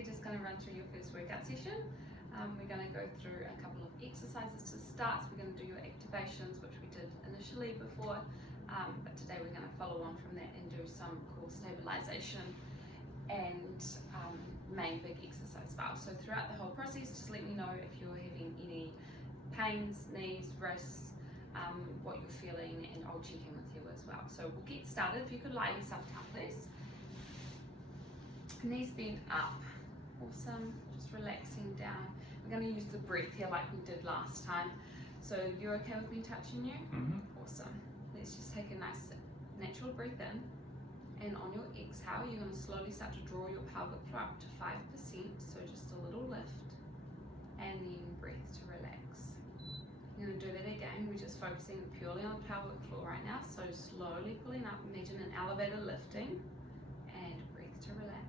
we're just going to run through your first workout session. We're going to go through a couple of exercises to start. So we're going to do your activations, which we did initially before, but today we're going to follow on from that and do some core stabilization and main big exercise files. So throughout the whole process, just let me know if you're having any pains, knees, wrists, what you're feeling, and I'll check in with you as well. So we'll get started. If you could lie yourself down, please. Knees bent up. Awesome. Just relaxing down. We're going to use the breath here like we did last time. So you're okay with me touching you? Mm-hmm. Awesome. Let's just take a nice natural breath in. And on your exhale, you're going to slowly start to draw your pelvic floor up to 5%. So just a little lift. And then breath to relax. You're going to do that again. We're just focusing purely on the pelvic floor right now. So slowly pulling up. Imagine an elevator lifting. And breath to relax.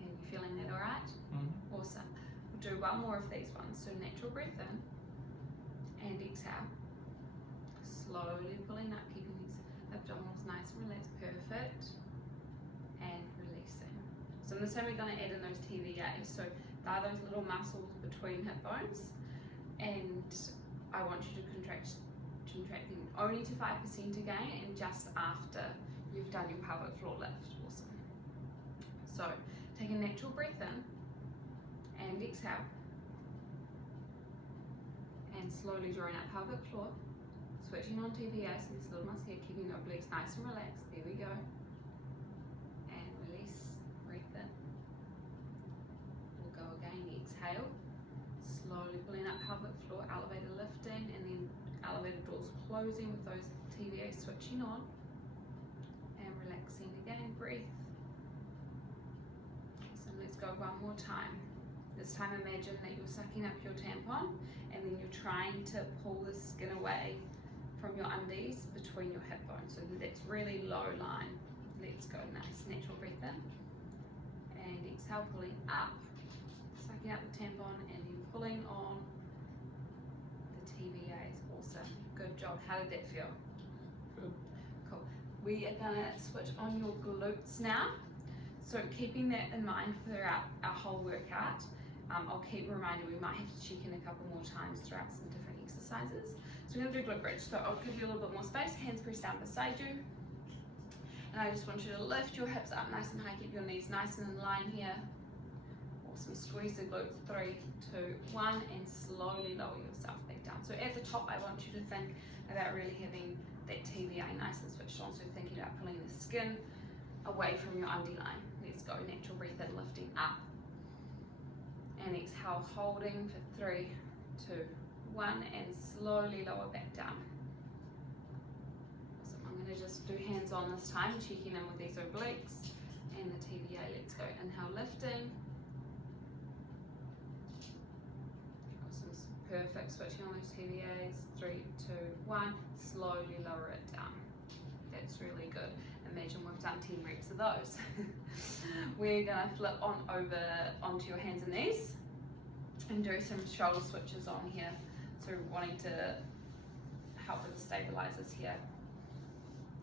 And you feeling that all right? Mm-hmm. Awesome. We'll do one more of these ones. So natural breath in. And exhale. Slowly pulling up, keeping these abdominals nice and relaxed. Perfect. And releasing. So this time we're going to add in those TVAs. So there are those little muscles between hip bones. And I want you to contract them only to 5% again, and just after you've done your pelvic floor lift. Awesome. So take a natural breath in and exhale, and slowly drawing out pelvic floor, switching on TVAs and this little muscle here, keeping the obliques nice and relaxed. There we go. And release, breathe in. We'll go again, exhale. Slowly pulling up pelvic floor, elevator lifting, and then elevator doors closing with those TVAs switching on. And relaxing again, breathe. So let's go one more time. This time imagine that you're sucking up your tampon and then you're trying to pull the skin away from your undies between your hip bones. So that's really low line. Let's go, nice, natural breath in. And exhale, pulling up, sucking up the tampon, and then pulling on the TVAs. Awesome. Good job. How did that feel? Good. Cool. We are going to switch on your glutes now. So keeping that in mind throughout our whole workout, I'll keep reminding we might have to check in a couple more times throughout some different exercises. So we're going to do glute bridge. So I'll give you a little bit more space. Hands pressed down beside you. And I just want you to lift your hips up nice and high. Keep your knees nice and in line here. Awesome. Squeeze the glutes. 3, 2, 1, and slowly lower yourself back down. So at the top, I want you to think about really having that TVA nice and switched on. So thinking about pulling the skin away from your undie line. Let's go. Natural breath in, lifting up. And exhale, holding for 3, 2, 1, and slowly lower back down. Awesome. I'm going to just do hands on this time, checking in with these obliques and the TVA. Let's go. Inhale, lifting. Awesome. Perfect. Switching on those TVAs. 3, 2, 1. Slowly lower it down. That's really good. Imagine we've done 10 reps of those. We're going to flip on over onto your hands and knees and do some shoulder switches on here. So wanting to help with the stabilizers here.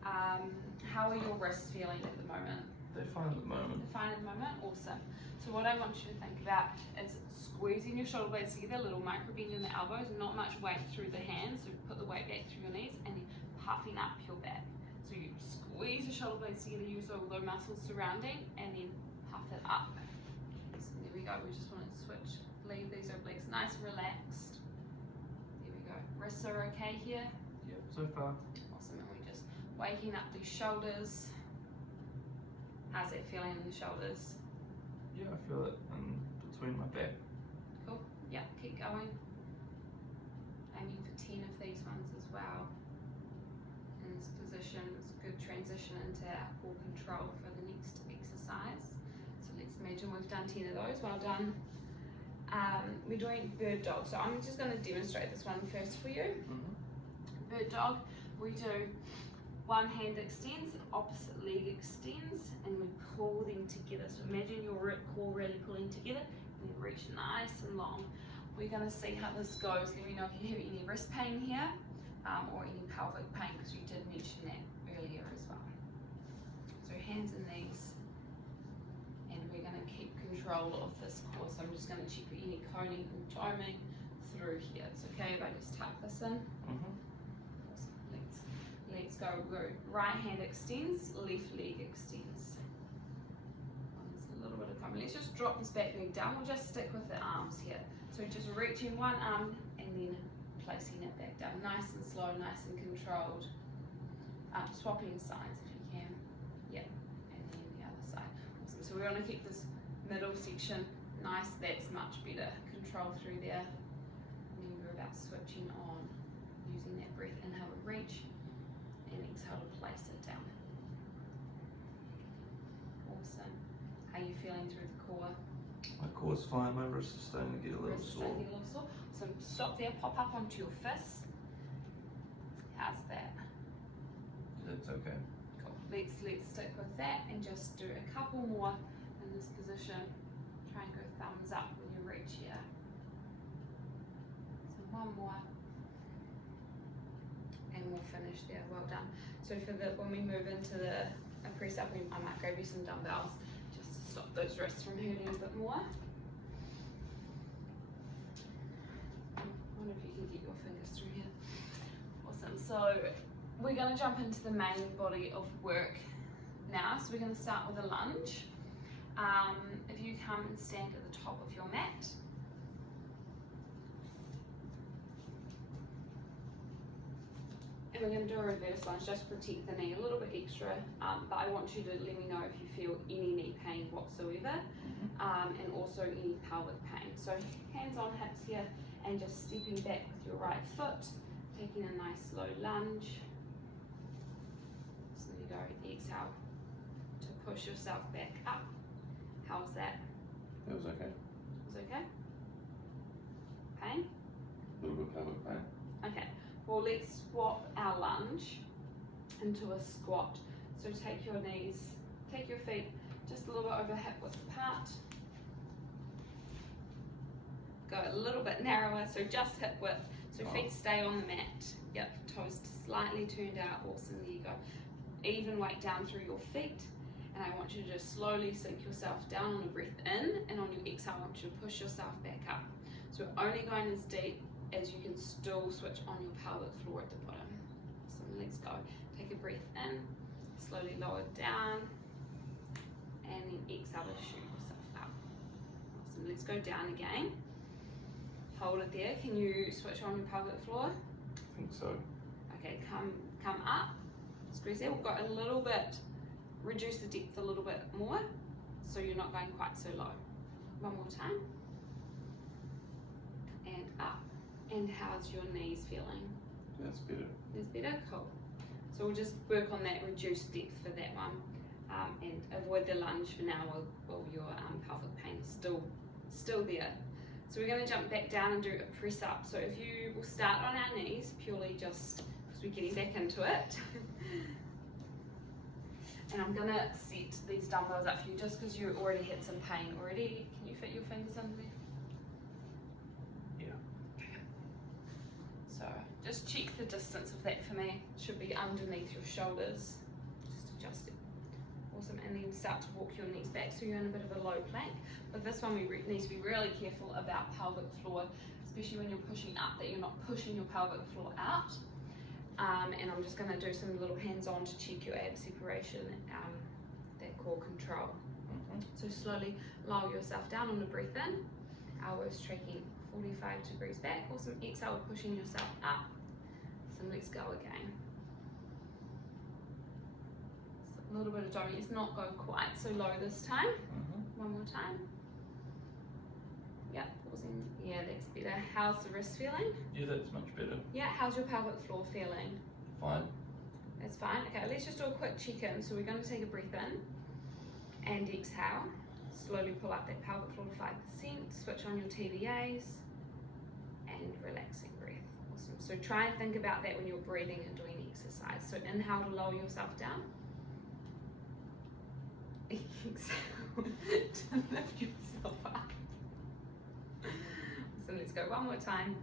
How are your wrists feeling at the moment? They're fine at the moment. They're fine at the moment? Awesome. So what I want you to think about is squeezing your shoulder blades together, a little micro bend in the elbows, not much weight through the hands. So put the weight back through your knees and then puffing up your back. So you squeeze your shoulder blades together, use all the muscles surrounding, and then puff it up. So there we go. We just want to switch, leave these obliques nice and relaxed. There we go. Wrists are okay here? Yep, so far. Awesome. And we're just waking up these shoulders. How's that feeling in the shoulders? Yeah, I feel it in between my back. Cool. Yeah, keep going. Aiming for 10 of these ones as well. In this position, it's a good transition into our core control for the next exercise. So let's imagine we've done 10 of those. Well done. We're doing bird dog. So I'm just going to demonstrate this one first for you. Mm-hmm. Bird dog, we do one hand extends, opposite leg extends, and we pull them together. So imagine your core really pulling together, and then reach nice and long. We're going to see how this goes. Let me know if you have any wrist pain here or any pelvic pain, because you did mention that earlier as well. So hands and knees, and we're going to keep control of this core. So I'm just going to check for any coning and toming through here. It's okay if I just tuck this in. Let's go. Right hand extends, left leg extends. There's a little bit of coming. Let's just drop this back leg down. We'll just stick with the arms here. So just reaching one arm and then placing it back down. Nice and slow, nice and controlled. Swapping sides if you can. Yep. And then the other side. Awesome. So we want to keep this middle section nice. That's much better. Control through there. And then we're about switching on, using that breath. Inhale to reach. And exhale to place it down. Awesome. How are you feeling through the core? My core's fine, my wrist is starting to get a little sore. So stop there, pop up onto your fists. How's that? That's okay. Cool. Let's stick with that and just do a couple more in this position. Try and go thumbs up when you reach here. So one more. And we'll finish there. Well done. So for when we move into the press up, I might grab you some dumbbells just to stop those wrists from hurting a bit more. I wonder if you can get your fingers through here. Awesome. So we're going to jump into the main body of work now. So we're going to start with a lunge. If you come and stand at the top of your mat. And we're going to do a reverse lunge, just protect the knee a little bit extra, but I want you to let me know if you feel any knee pain whatsoever, and also any pelvic pain. So hands on hips here, and just stepping back with your right foot, taking a nice slow lunge. So there you go, exhale to push yourself back up. How was that? It was okay. It was okay? Pain? A little bit pelvic pain. Okay. Well, let's swap our lunge into a squat. So take your knees, take your feet just a little bit over hip width apart. Go a little bit narrower, so just hip width. So feet stay on the mat. Yep, toes slightly turned out. Awesome, there you go. Even weight down through your feet. And I want you to just slowly sink yourself down on a breath in, and on your exhale, I want you to push yourself back up. So we're only going as deep as you can still switch on your pelvic floor at the bottom. So let's go. Take a breath in, slowly lower down, and then exhale to shoot yourself up. Awesome. Let's go down again. Hold it there. Can you switch on your pelvic floor? I think so. Okay, come up. Squeeze there. We've got a little bit, reduce the depth a little bit more, so you're not going quite so low. One more time. And up. And how's your knees feeling? That's better. That's better? Cool. So we'll just work on that reduced depth for that one, and avoid the lunge for now while your pelvic pain is still there. So we're going to jump back down and do a press up. So if you will start on our knees, purely just because we're getting back into it. And I'm going to set these dumbbells up for you just because you already had some pain already. Can you fit your fingers under there? So just check the distance of that for me. It should be underneath your shoulders. Just adjust it. Awesome. And then start to walk your knees back so you're in a bit of a low plank. But this one we need to be really careful about pelvic floor, especially when you're pushing up, that you're not pushing your pelvic floor out. And I'm just going to do some little hands-on to check your ab separation, that core control. So slowly lower yourself down on a breath in, elbows tracking 45 degrees back. Awesome. Exhale, pushing yourself up. So let's go again. So a little bit of don't. Let's not go quite so low this time. One more time. Yeah, pausing. Yeah, that's better. How's the wrist feeling? Yeah, that's much better. Yeah, how's your pelvic floor feeling? Fine. That's fine. Okay, let's just do a quick check-in. So we're going to take a breath in and exhale. Slowly pull up that pelvic floor to 5%. Switch on your TVAs and relaxing breath. Awesome. So try and think about that when you're breathing and doing exercise. So inhale to lower yourself down. Exhale to lift yourself up. So let's go one more time.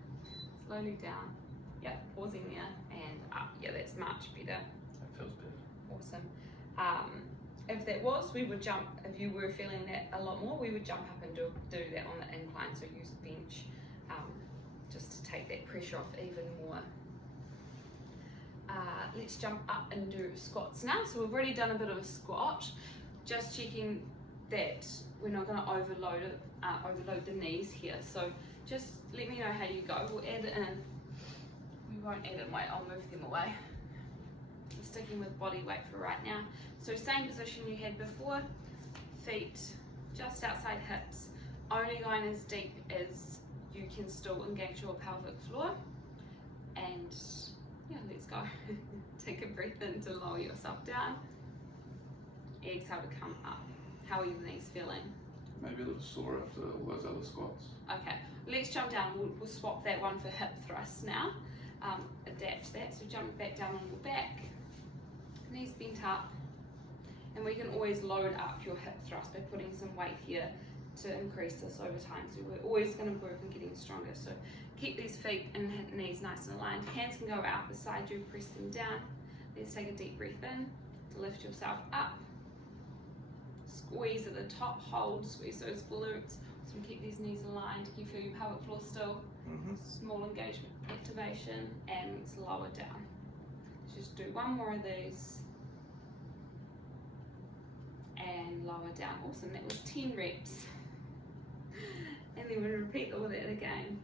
Slowly down. Yep, pausing there and up. Yeah, that's much better. That feels better. Awesome. if that was, we would jump, if you were feeling that a lot more, we would jump up and do that on the incline, so use the bench just to take that pressure off even more. Let's jump up and do squats now. So we've already done a bit of a squat, just checking that we're not going to overload the knees here. So just let me know how you go. We'll add it in. We won't add it, I'll move them away. I'm sticking with body weight for right now. So same position you had before, feet just outside hips, only going as deep as you can still engage your pelvic floor. And yeah, let's go. Take a breath in to lower yourself down. Exhale to come up. How are your knees feeling? Maybe a little sore after all those other squats. Okay, let's jump down. We'll swap that one for hip thrusts now. Adapt that. So jump back down on your back, knees bent up, and we can always load up your hip thrust by putting some weight here to increase this over time. So we're always going to work on getting stronger. So keep these feet and knees nice and aligned. Hands can go out beside you, press them down. Let's take a deep breath in to lift yourself up. Squeeze at the top, hold, squeeze those glutes. So keep these knees aligned. Can you feel your pelvic floor still? Small engagement activation, and let's lower down. Just do one more of these. And lower down. Awesome, that was 10 reps. And then we'll repeat all that again.